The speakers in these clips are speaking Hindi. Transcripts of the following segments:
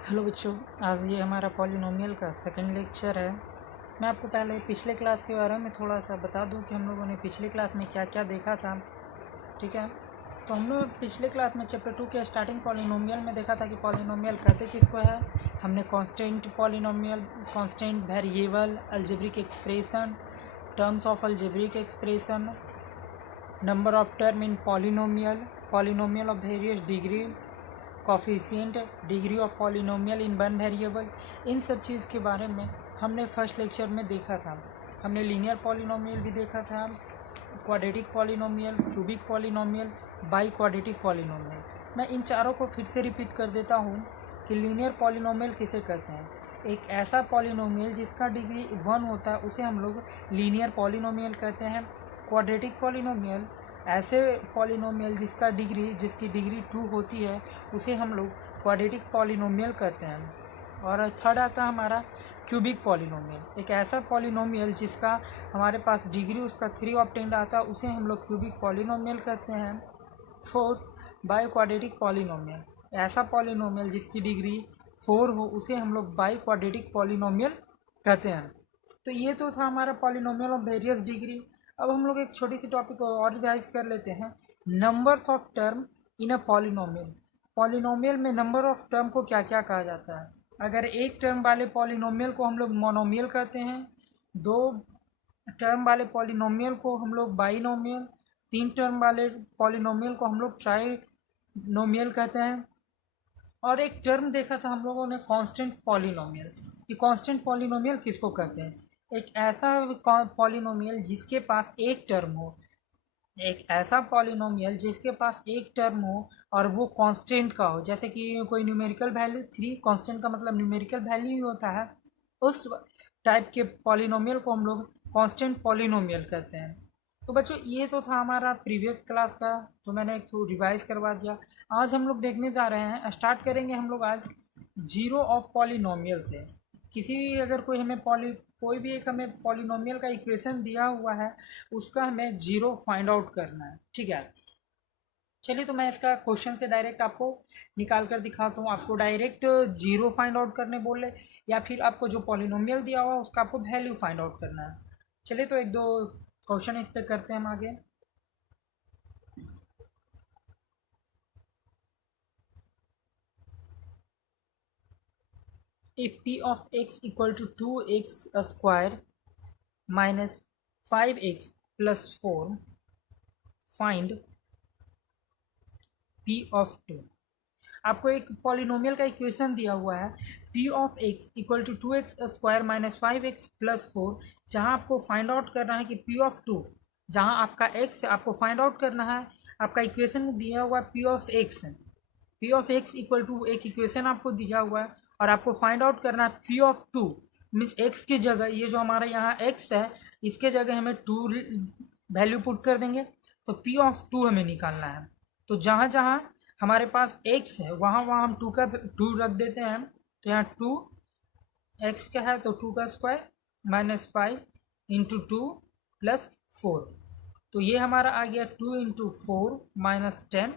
हेलो बच्चों, आज ये हमारा पॉलिनोमियल का सेकंड लेक्चर है। मैं आपको पहले पिछले क्लास के बारे में थोड़ा सा बता दूं कि हम लोगों ने पिछले क्लास में क्या क्या देखा था। ठीक है, तो हम लोग पिछले क्लास में चैप्टर 2 के स्टार्टिंग पॉलिनोमियल में देखा था कि पॉलिनोमियल कहते किसको है। हमने constant polynomial, constant variable, algebraic expression, terms of algebraic expression, number of term in polynomial of various degree, coefficient, degree of polynomial in one variable, इन सब चीज़ के बारे में हमने फर्स्ट लेक्चर में देखा था। हमने लीनियर पॉलिनोमियल भी देखा था, quadratic polynomial, cubic polynomial, by quadratic polynomial. मैं इन चारों को फिर से रिपीट कर देता हूँ कि लीनियर पॉलिनोमियल किसे कहते हैं। एक ऐसा पॉलिनोमियल जिसका डिग्री 1 होता है उसे हम लोग लीनियर पॉलिनोमियल कहते हैं। क्वाड्रेटिक पॉलिनोमियल ऐसे पॉलिनोमियल जिसकी डिग्री 2 होती है उसे हम लोग क्वाड्रेटिक पॉलिनोमियल कहते हैं। और थर्ड आता है हमारा क्यूबिक पॉलिनोमियल, एक ऐसा पॉलिनोमियल जिसका हमारे पास डिग्री उसका 3 ऑब्टेन्ड आता है उसे हम लोग क्यूबिक पॉलिनोमियल कहते हैं। फोर्थ बाई क्वाड्रेटिक पॉलिनोमियल, ऐसा पॉलिनोमियल जिसकी डिग्री 4 हो उसे हम लोग बाई क्वाड्रेटिक पॉलिनोमियल कहते हैं। तो ये तो था हमारा पॉलिनोमियल ऑफ वेरियस डिग्री। अब हम लोग एक छोटी सी टॉपिक को और रिवाइज कर लेते हैं, numbers of term in a polynomial. Polynomial में नंबर ऑफ टर्म को क्या क्या कहा जाता है। अगर एक टर्म वाले पॉलिनोमियल को हम लोग मोनोमियल कहते हैं, दो टर्म वाले पॉलिनोमियल को हम लोग बाइनोमियल, तीन टर्म वाले पॉलिनोमियल को हम लोग ट्राइनोमियल कहते हैं। और एक टर्म देखा था हम लोगों ने कांस्टेंट पॉलिनोमियल। ये कांस्टेंट पॉलिनोमियल किसको कहते हैं, एक ऐसा पॉलिनोमियल जिसके पास एक टर्म हो, एक ऐसा पॉलिनोमियल जिसके पास एक टर्म हो और वो कांस्टेंट का हो। जैसे कि कोई न्यूमेरिकल वैल्यू 3, कांस्टेंट का मतलब न्यूमेरिकल वैल्यू ही होता है। उस टाइप के पॉलिनोमियल को हम लोग कांस्टेंट पॉलिनोमियल कहते हैं। तो बच्चों ये तो था हमारा प्रीवियस क्लास का, तो मैंने एक थोड़ा रिवाइज करवा दिया। आज हम लोग देखने जा रहे हैं, स्टार्ट करेंगे हम लोग आज जीरो ऑफ पॉलिनोमियल से। किसी भी अगर कोई भी एक हमें पॉलिनोमियल का इक्वेशन दिया हुआ है उसका हमें जीरो फाइंड आउट करना है। ठीक है, चलिए तो मैं इसका क्वेश्चन से डायरेक्ट आपको निकाल कर दिखाता हूँ। आपको डायरेक्ट जीरो फाइंड आउट करने बोले या फिर आपको जो पॉलिनोमियल दिया हुआ है उसका आपको वैल्यू फाइंड आउट करना है। चलिए तो एक दो क्वेश्चन इस पे करते हैं हम आगे। if p of x equal to 2x square minus 5x plus 4, find p of 2। आपको एक पॉलिनोमियल का इक्वेशन दिया हुआ है p of x equal to 2x square minus 5x plus 4, जहाँ आपको फाइंड आउट करना है कि p ऑफ 2, जहाँ आपका x आपको फाइंड आउट करना है। आपका इक्वेशन दिया हुआ है p of x equal to एक इक्वेशन आपको दिया हुआ है और आपको फाइंड आउट करना है p ऑफ 2। मीन्स x की जगह ये जो हमारा यहाँ x है इसके जगह हमें 2 वैल्यू पुट कर देंगे, तो p ऑफ 2 हमें निकालना है। तो जहाँ जहाँ हमारे पास x है वहाँ वहाँ हम 2 रख देते हैं। तो यहाँ 2x का है तो 2 का स्क्वायर माइनस 5 इंटू 2 प्लस 4, तो ये हमारा आ गया 2 into 4 minus 10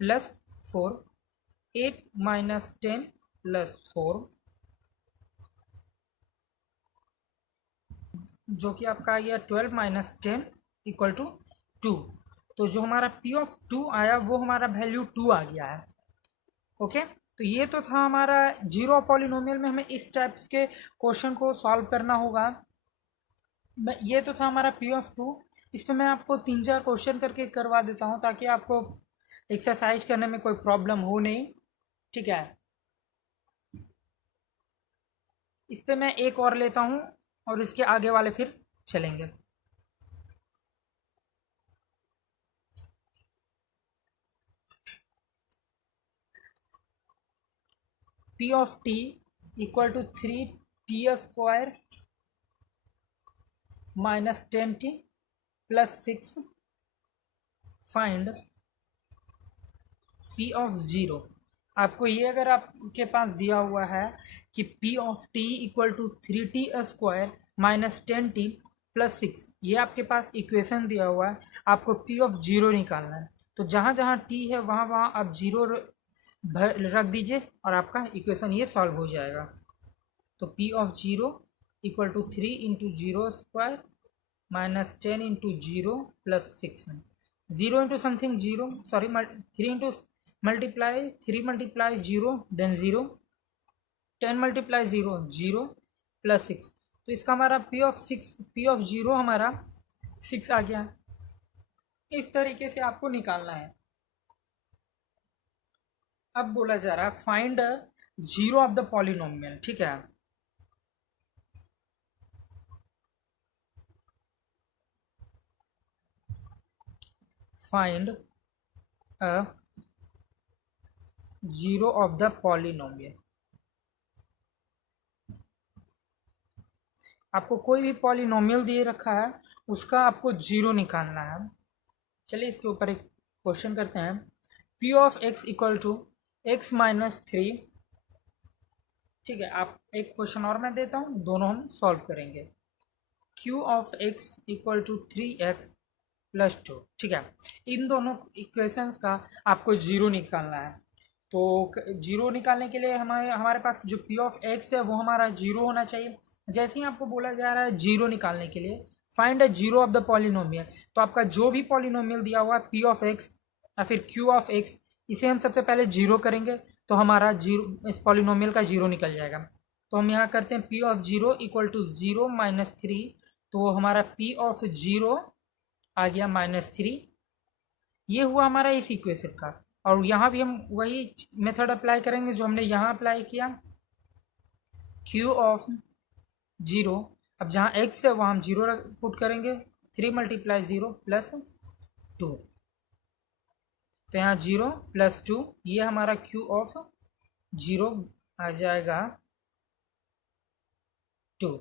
plus 4, 8 minus 10 plus 4, जो कि आपका आ गया 12 माइनस 10 इक्वल टू 2। तो जो हमारा p ऑफ 2 आया वो हमारा वैल्यू 2 आ गया है। ओके, तो ये तो था हमारा जीरो पॉलिनोमियल में हमें इस टाइप्स के क्वेश्चन को सॉल्व करना होगा। ये तो था हमारा p ऑफ 2। इस पर मैं आपको 3-4 क्वेश्चन करके करवा देता हूँ ताकि आपको एक्सरसाइज करने में कोई प्रॉब्लम हो नहीं। ठीक है, इस पर मैं एक और लेता हूँ और इसके आगे वाले फिर चलेंगे। p of t equal to 3t square minus 10t plus 6, find p of 0। आपको ये अगर आपके पास दिया हुआ है कि p of t equal to 3t square minus 10t plus 6, ये आपके पास इक्वेशन दिया हुआ है, आपको p ऑफ 0 निकालना है। तो जहाँ जहाँ t है वहाँ वहाँ आप जीरो भर रख दीजिए और आपका इक्वेशन ये सॉल्व हो जाएगा। तो P of zero equal to 3 into zero square minus 10 into zero plus 6। Zero into something zero, sorry 3 into multiply 3 multiply zero then zero, 10 multiply zero zero plus 6। तो इसका हमारा पी ऑफ जीरो हमारा 6 आ गया। इस तरीके से आपको निकालना है। अब बोला जा रहा है find zero of the polynomial, ठीक है। Find a zero of the polynomial. आपको कोई भी पॉलिनोमियल दिए रखा है उसका आपको जीरो निकालना है। चलिए इसके ऊपर एक क्वेश्चन करते हैं। P of X equal to X minus three, ठीक है। आप एक क्वेश्चन और मैं देता हूँ, दोनों हम सॉल्व करेंगे। Q of X equal to 3x plus 2, ठीक है। इन दोनों इक्वेशंस का आपको जीरो निकालना है। तो जीरो निकालने के लिए हमारे पास जो पी ऑफ एक्स है वो हमारा जीरो होना चाहिए। जैसे ही आपको बोला जा रहा है जीरो निकालने के लिए find a zero of the polynomial, तो आपका जो भी पॉलिनोमियल दिया हुआ है पी ऑफ एक्स या फिर क्यू ऑफ एक्स, इसे हम सबसे पहले जीरो करेंगे तो हमारा जीरो, इस पॉलिनोमियल का जीरो निकल जाएगा। तो हम यहाँ करते हैं P of zero equal to zero minus three, तो हमारा पी ऑफ जीरो आ गया -3। ये हुआ हमारा इस इक्वेशन का। और यहाँ भी हम वही मेथड अप्लाई करेंगे जो हमने यहाँ अप्लाई किया। क्यू ऑफ जीरो, अब जहाँ x है वहाँ हम जीरो पुट करेंगे, 3 मल्टीप्लाई जीरो प्लस 2, तो यहाँ जीरो प्लस 2, ये हमारा क्यू ऑफ जीरो आ जाएगा 2।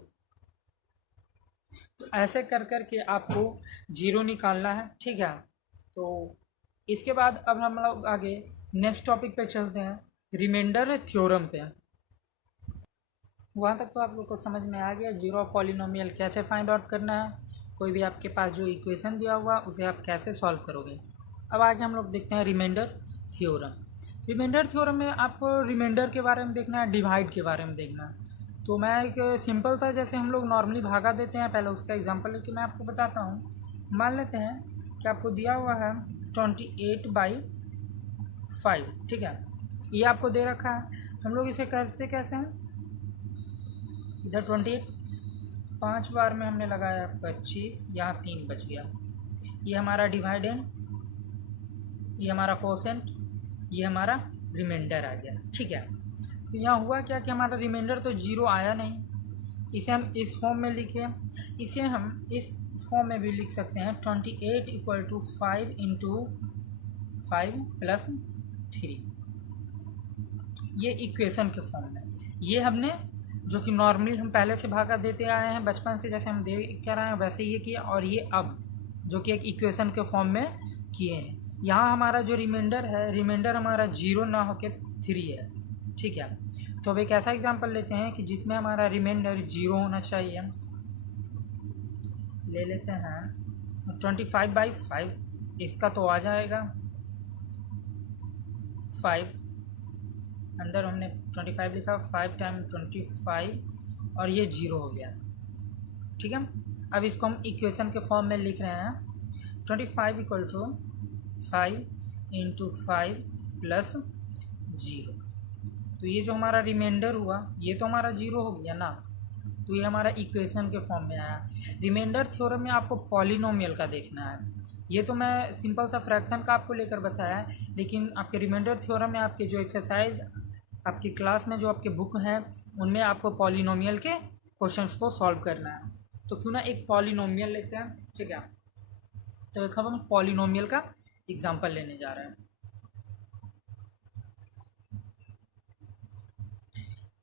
तो ऐसे कर कर के आपको जीरो निकालना है, ठीक है। तो इसके बाद अब हम लोग आगे नेक्स्ट टॉपिक पे चलते हैं, रिमाइंडर थ्योरम पे। वहाँ तक तो आप लोग को समझ में आ गया जीरो ऑफ पॉलिनोमियल कैसे फाइंड आउट करना है। कोई भी आपके पास जो इक्वेशन दिया हुआ उसे आप कैसे सॉल्व करोगे। अब आगे हम लोग देखते हैं रिमाइंडर थ्योरम। रिमाइंडर थ्योरम में आपको रिमाइंडर के बारे में देखना है, डिवाइड के बारे में देखना है। तो मैं एक सिंपल सा, जैसे हम लोग नॉर्मली भागा देते हैं, पहले उसका एग्जांपल लेके मैं आपको बताता हूँ। मान लेते हैं कि आपको दिया हुआ है 28/5, ठीक है। ये आपको दे रखा है। हम लोग इसे करते कैसे हैं, इधर 28 5 बार में हमने लगाया 25, यहाँ 3 बच गया। ये हमारा डिवाइडेंड, ये हमारा कोसेंट, ये हमारा रिमाइंडर आ गया, ठीक है। तो यहाँ हुआ क्या कि हमारा रिमाइंडर तो जीरो आया नहीं। इसे हम इस फॉर्म में लिखे, इसे हम इस फॉर्म में भी लिख सकते हैं 28 इक्वल टू 5 इंटू 5 प्लस 3, ये इक्वेशन के फॉर्म में। ये हमने जो कि नॉर्मली हम पहले से भागा देते आए हैं बचपन से, जैसे हम देख कर आए हैं वैसे ये किया, और ये अब जो कि एक इक्वेशन के फॉर्म में किए हैं। यहाँ हमारा जो रिमाइंडर है, रिमाइंडर हमारा जीरो ना होके 3 है, ठीक है। तो अब एक ऐसा एग्जांपल लेते हैं कि जिसमें हमारा रिमाइंडर जीरो होना चाहिए। ले लेते हैं 25/5, इसका तो आ जाएगा 5, अंदर हमने 25 लिखा, 5 टाइम 25 और ये जीरो हो गया, ठीक है। अब इसको हम इक्वेशन के फॉर्म में लिख रहे हैं 25 इक्वल टू 5 इंटू 5 प्लस 0। तो ये जो हमारा रिमाइंडर हुआ ये तो हमारा जीरो हो गया ना, तो ये हमारा इक्वेशन के फॉर्म में आया। रिमाइंडर थ्योरम में आपको पॉलिनोमियल का देखना है। ये तो मैं सिंपल सा फ्रैक्शन का आपको लेकर बताया है, लेकिन आपके रिमाइंडर थ्योरम में आपके जो एक्सरसाइज आपकी क्लास में जो आपके बुक हैं उनमें आपको पॉलिनोमियल के क्वेश्चंस को सॉल्व करना है। तो क्यों ना एक पॉलिनोमियल लेते हैं, ठीक है। तो एक हम पॉलिनोमियल का एग्जांपल लेने जा रहे हैं।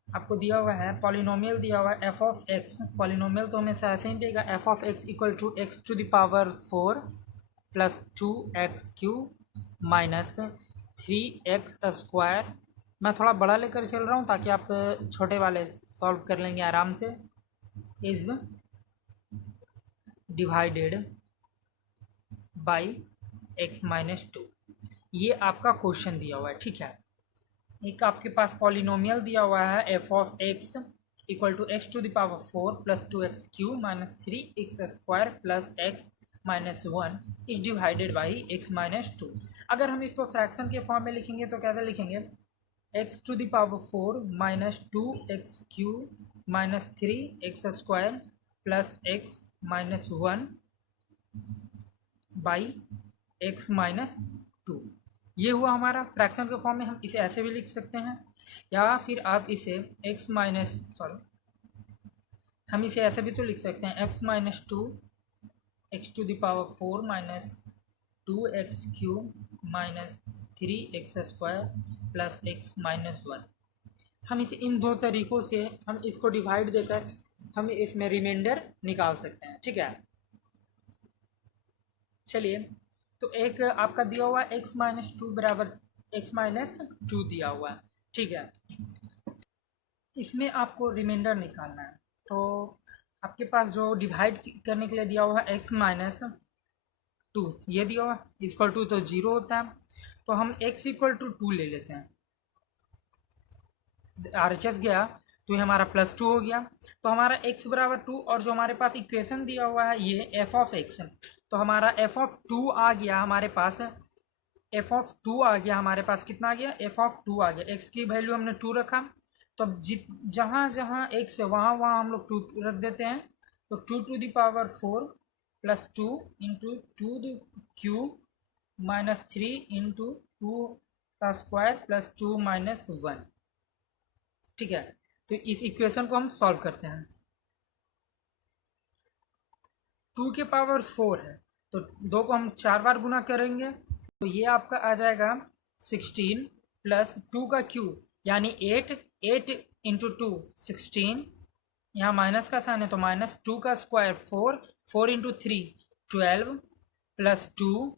आपको दिया हुआ है पॉलिनोमियल, दिया हुआ है एफ ऑफ एक्स। पॉलिनोमियल तो हमेशा ऐसे ही देगा, F of X equal to X to the power 4 plus 2x³ minus 3x square. मैं थोड़ा बड़ा लेकर चल रहा हूँ ताकि आप छोटे वाले सॉल्व कर लेंगे आराम से। इज डिवाइडेड बाई x-2, ये आपका क्वेश्चन दिया हुआ है, ठीक है। एक आपके पास पॉलिनोमियल दिया हुआ है F of X equal to X to the power 4 plus 2x³ minus 3x² plus x minus 1 is divided by x minus 2। अगर हम इसको फ्रैक्शन के फॉर्म में लिखेंगे तो कैसे लिखेंगे, x to the power 4 minus 2x³ minus 3x² plus x minus 1 by x minus 2। ये हुआ हमारा फ्रैक्शन के फॉर्म में। हम इसे ऐसे भी लिख सकते हैं या फिर आप इसे हम इसे ऐसे भी तो लिख सकते हैं x minus 2 x to the power 4 minus 2x³ minus 3x² plus x minus 1। हम इसे इन दो तरीक़ों से हम इसको डिवाइड देकर हम इसमें रिमाइंडर निकाल सकते हैं। ठीक है, चलिए। तो एक आपका दिया हुआ x माइनस 2 बराबर x माइनस 2 दिया हुआ है। ठीक है, इसमें आपको रिमाइंडर निकालना है। तो आपके पास जो डिवाइड करने के लिए दिया हुआ है x माइनस 2 ये दिया हुआ इक्वल टू तो 0 होता है, तो हम x इक्वल टू 2 ले लेते हैं। RHS गया तो ये हमारा प्लस 2 हो गया। तो हमारा x बराबर 2 और जो हमारे पास इक्वेशन दिया हुआ है ये f ऑफ x, तो हमारा f ऑफ 2 आ गया हमारे पास। f ऑफ 2 आ गया हमारे पास, कितना आ गया, f ऑफ 2 आ गया। x की वैल्यू हमने 2 रखा, तो अब जहाँ जहाँ x है वहाँ वहाँ हम लोग 2 रख देते हैं। तो 2 to the power 4 plus 2 into 2³ minus 3 into 2 का स्क्वायर प्लस 2 माइनस 1। ठीक है, तो इस इक्वेशन को हम सॉल्व करते हैं। 2 के पावर 4 है तो 2 को हम 4 बार गुना करेंगे, तो ये आपका आ जाएगा 16 प्लस 2 का क्यूब यानी 8 इंटू 2 16, यहाँ माइनस का साइन है तो माइनस 2 का स्क्वायर 4 इंटू 3 12 प्लस 2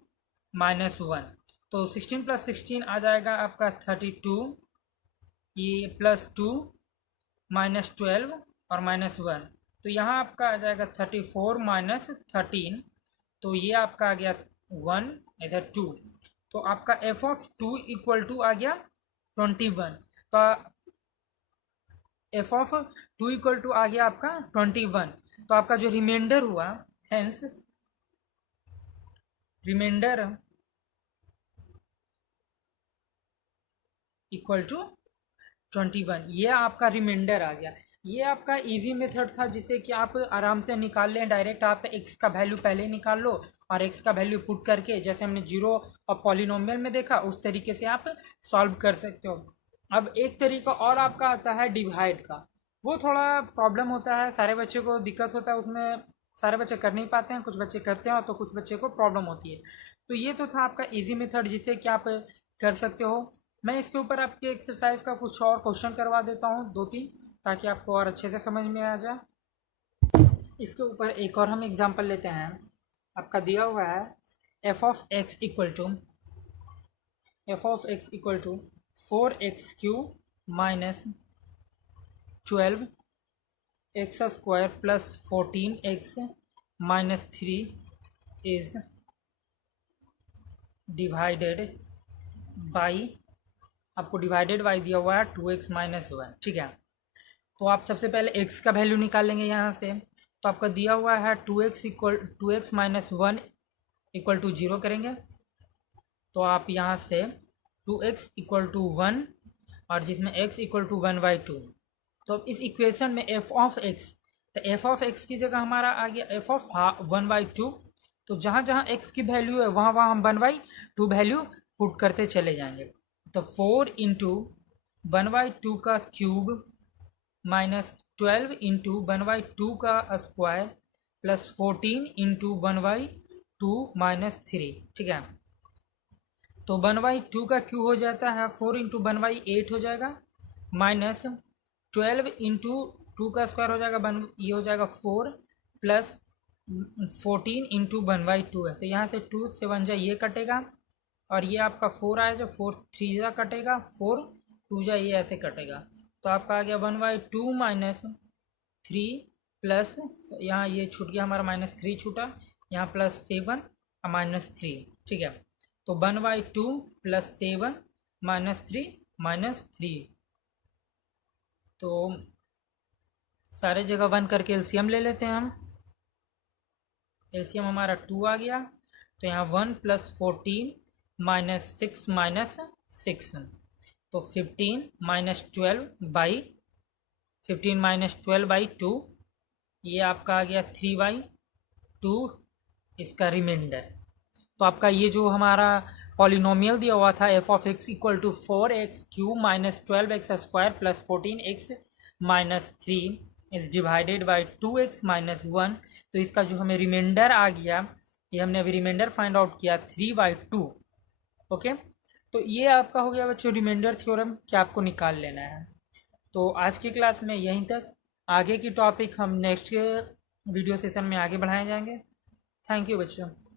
माइनस 1। तो 16 प्लस 16 आ जाएगा आपका 32, ये प्लस 2 माइनस 12 और माइनस 1, तो यहाँ आपका आ जाएगा 34 माइनस 13, तो ये आपका आ गया 1 इधर 2, तो आपका f ऑफ 2 इक्वल टू आ गया 21। तो f ऑफ 2 इक्वल टू आ गया आपका 21। तो आपका जो रिमाइंडर हुआ, हेंस रिमाइंडर इक्वल टू 21, ये आपका रिमाइंडर आ गया। ये आपका इजी मेथड था जिसे कि आप आराम से निकाल लें। डायरेक्ट आप x का वैल्यू पहले निकाल लो और x का वैल्यू पुट करके, जैसे हमने जीरो और पॉलिनोमियल में देखा उस तरीके से आप सॉल्व कर सकते हो। अब एक तरीका और आपका आता है डिवाइड का, वो थोड़ा प्रॉब्लम होता है, सारे बच्चों को दिक्कत होता है उसमें, सारे बच्चे कर नहीं पाते हैं, कुछ बच्चे करते हैं तो कुछ बच्चे को प्रॉब्लम होती है। तो ये तो था आपका ईजी मेथड जिसे कि आप कर सकते हो। मैं इसके ऊपर आपके एक्सरसाइज का कुछ और क्वेश्चन करवा देता हूँ 2-3, ताकि आपको और अच्छे से समझ में आ जाए। इसके ऊपर एक और हम एग्जांपल लेते हैं। आपका दिया हुआ है f of x equal to 4x³ minus 12x² plus 14x minus 3 is divided by, आपको डिवाइडेड बाई दिया हुआ है 2x माइनस 1। ठीक है, तो आप सबसे पहले x का वैल्यू निकाल लेंगे यहाँ से। तो आपका दिया हुआ है 2x माइनस 1 इक्वल टू 0 करेंगे, तो आप यहाँ से 2x इक्वल टू 1 और जिसमें x इक्वल टू 1/2। तो अब इस इक्वेशन में f ऑफ x, तो f ऑफ x की जगह हमारा आ गया f ऑफ 1/2। तो जहाँ जहाँ x की वैल्यू है वहाँ वहाँ हम 1/2 वैल्यू पुट करते चले जाएंगे। तो 4 इंटू 1/2 का क्यूब माइनस 12 इंटू 1/2 का स्क्वायर प्लस 14 इंटू 1/2 माइनस 3। ठीक है, तो 1/2 का क्यूब हो जाता है 4 इंटू 1/8 हो जाएगा, माइनस 12 इंटू 2 का स्क्वायर हो जाएगा ये हो जाएगा 4 प्लस 14 इंटू 1/2 है, तो यहाँ से 2 से 1 जा ये कटेगा और ये आपका 4 आएगा, 4 3 जा कटेगा, 4 2 जा ये ऐसे कटेगा। तो आपका आ गया 1/2 माइनस 3 प्लस, यहाँ ये छूट गया हमारा माइनस 3 छूटा, यहाँ प्लस 7 और माइनस 3। ठीक है, तो 1/2 प्लस 7 माइनस 3 -3। तो सारे जगह 1 करके एलसीएम ले लेते हैं हम। एलसीएम हमारा 2 आ गया, तो यहाँ 1 + 14 -6 -6, तो 15 -12 2, ये आपका आ गया 3/2 इसका रिमाइंडर। तो आपका ये जो हमारा पॉलिनोमियल दिया हुआ था f(x) = 4x³ - 12x² + 14x - 3 is divided by 2x - 1, तो इसका जो हमें रिमाइंडर आ गया, ये हमने अभी रिमाइंडर फाइंड आउट किया 3/2। ओके, तो ये आपका हो गया बच्चों रिमाइंडर थ्योरम कि आपको निकाल लेना है। तो आज की क्लास में यहीं तक, आगे की टॉपिक हम नेक्स्ट वीडियो सेशन में आगे बढ़ाए जाएंगे। थैंक यू बच्चों।